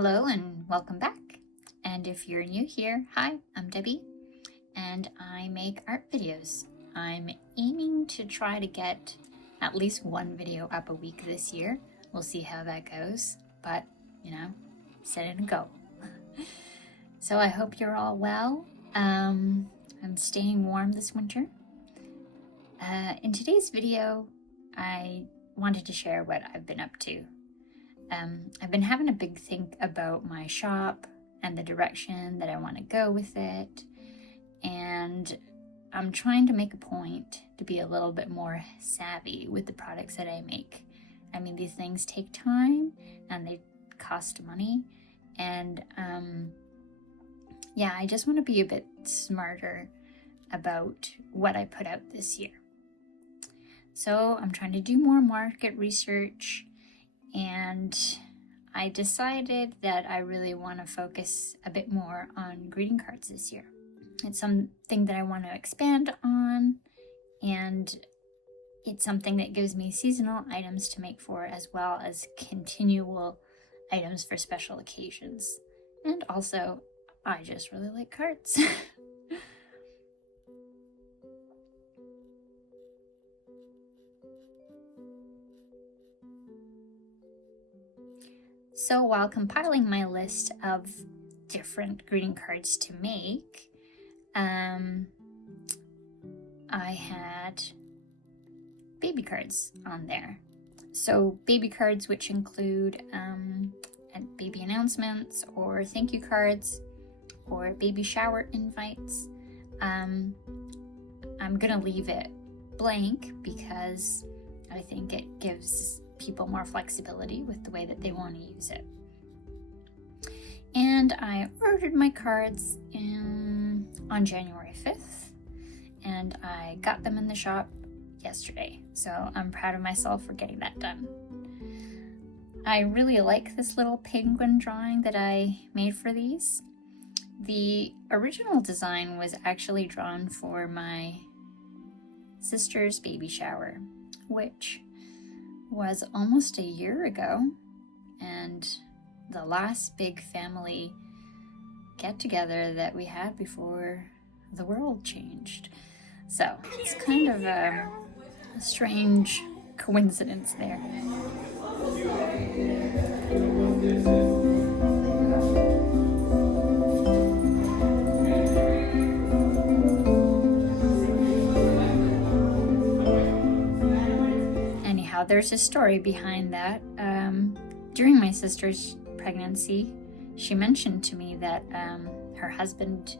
Hello and welcome back. And if you're new here, hi, I'm Debbie and I make art videos. I'm aiming to try to get at least one video up a week this year. We'll see how that goes, but set it and go. So I hope you're all well. I'm staying warm this winter. In today's video, I wanted to share what I've been up to. I've been having a big think about my shop and the direction that I want to go with it, and I'm trying to make a point to be a little bit more savvy with the products that I make. I mean, these things take time and they cost money, and I just want to be a bit smarter about what I put out this year. So I'm trying to do more market research, and I decided that I really want to focus a bit more on greeting cards this year. It's something that I want to expand on, and it's something that gives me seasonal items to make for, as well as continual items for special occasions. And also, I just really like cards. So while compiling my list of different greeting cards to make, I had baby cards on there. So baby cards which include baby announcements or thank you cards or baby shower invites. I'm gonna leave it blank because I think it gives people more flexibility with the way that they want to use it. And I ordered my cards on January 5th, and I got them in the shop yesterday. So I'm proud of myself for getting that done. I really like this little penguin drawing that I made for these. The original design was actually drawn for my sister's baby shower, which was almost a year ago, and the last big family get-together that we had before the world changed. So it's kind of a strange coincidence there. There's a story behind that. During my sister's pregnancy, she mentioned to me that her husband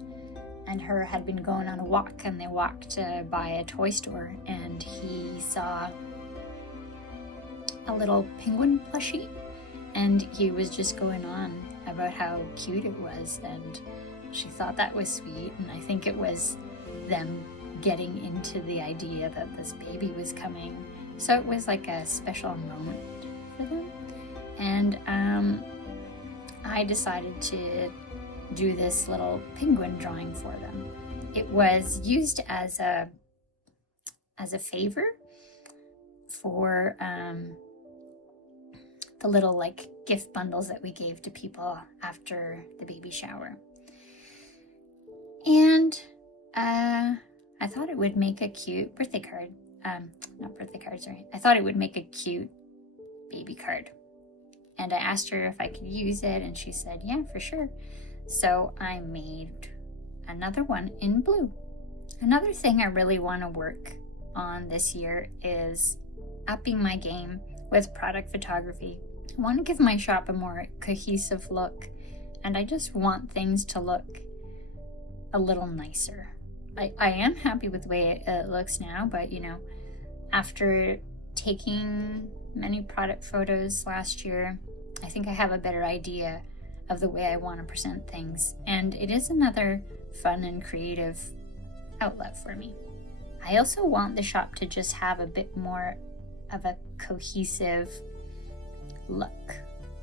and her had been going on a walk, and they walked by a toy store, and he saw a little penguin plushie, and he was just going on about how cute it was, and she thought that was sweet. And I think it was them getting into the idea that this baby was coming. So it was like a special moment for them. And I decided to do this little penguin drawing for them. It was used as a favor for the little gift bundles that we gave to people after the baby shower. And I thought it would make a cute birthday card. Not birthday card, sorry. I thought it would make a cute baby card. And I asked her if I could use it, and she said, yeah, for sure. So I made another one in blue. Another thing I really want to work on this year is upping my game with product photography. I want to give my shop a more cohesive look, and I just want things to look a little nicer. I am happy with the way it looks now, but after taking many product photos last year, I think I have a better idea of the way I want to present things, and it is another fun and creative outlet for me. I also want the shop to just have a bit more of a cohesive look,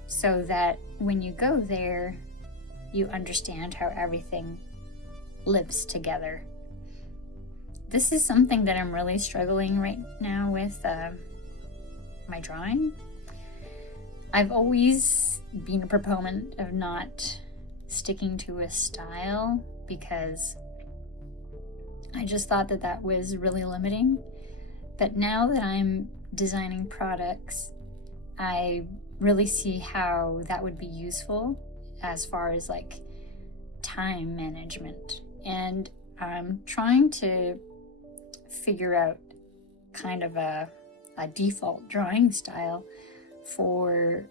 so that when you go there, you understand how everything lives together. This is something that I'm really struggling right now with my drawing. I've always been a proponent of not sticking to a style because I just thought that that was really limiting. But now that I'm designing products, I really see how that would be useful as far as like time management. And I'm trying to figure out kind of a default drawing style for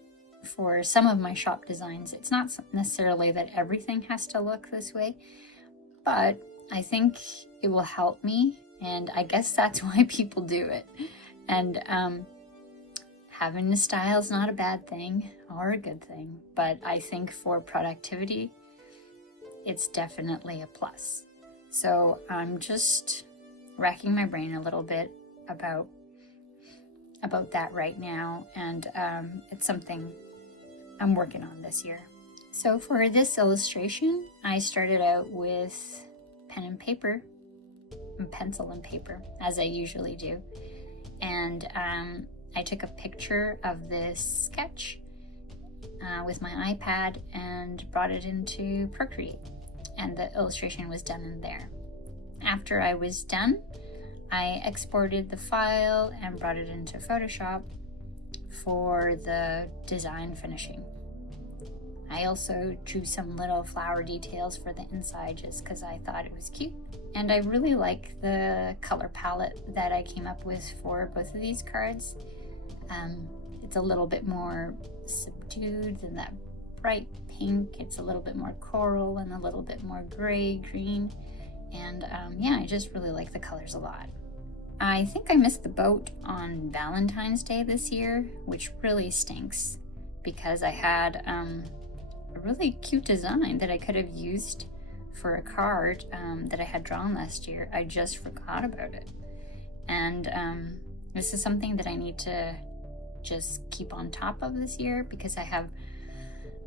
some of my shop designs. It's not necessarily that everything has to look this way, but I think it will help me, and I guess that's why people do it. And having a style is not a bad thing or a good thing, but I think for productivity, it's definitely a plus. So I'm just racking my brain a little bit about that right now, and it's something I'm working on this year. So for this illustration, I started out with pen and paper, and pencil and paper, as I usually do, and I took a picture of this sketch with my iPad and brought it into Procreate, and the illustration was done in there. After I was done, I exported the file and brought it into Photoshop for the design finishing. I also drew some little flower details for the inside just because I thought it was cute. And I really like the color palette that I came up with for both of these cards. It's a little bit more subdued than that bright pink. It's a little bit more coral and a little bit more gray green. And yeah, I just really like the colors a lot. I think I missed the boat on Valentine's Day this year, which really stinks because I had a really cute design that I could have used for a card that I had drawn last year. I just forgot about it. And this is something that I need to just keep on top of this year because I have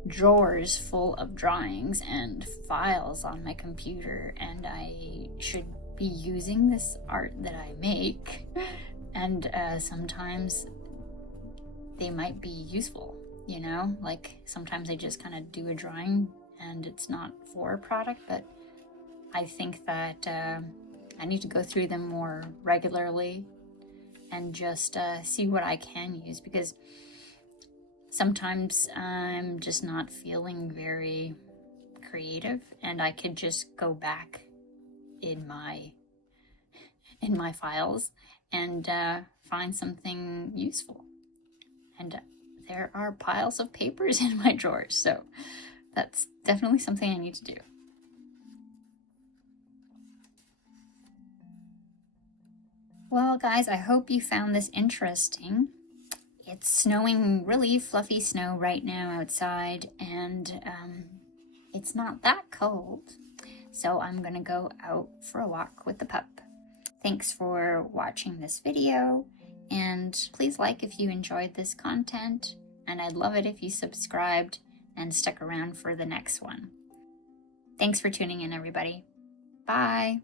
drawers full of drawings and files on my computer, and I should be using this art that I make, and sometimes they might be useful, you know, like sometimes I just kind of do a drawing and it's not for a product, but I think that I need to go through them more regularly and just see what I can use, because sometimes I'm just not feeling very creative, and I could just go back in my files and find something useful. And there are piles of papers in my drawers, so that's definitely something I need to do. Well, guys, I hope you found this interesting. It's snowing really fluffy snow right now outside, and it's not that cold. So I'm gonna go out for a walk with the pup. Thanks for watching this video, and please like if you enjoyed this content, and I'd love it if you subscribed and stuck around for the next one. Thanks for tuning in, everybody. Bye.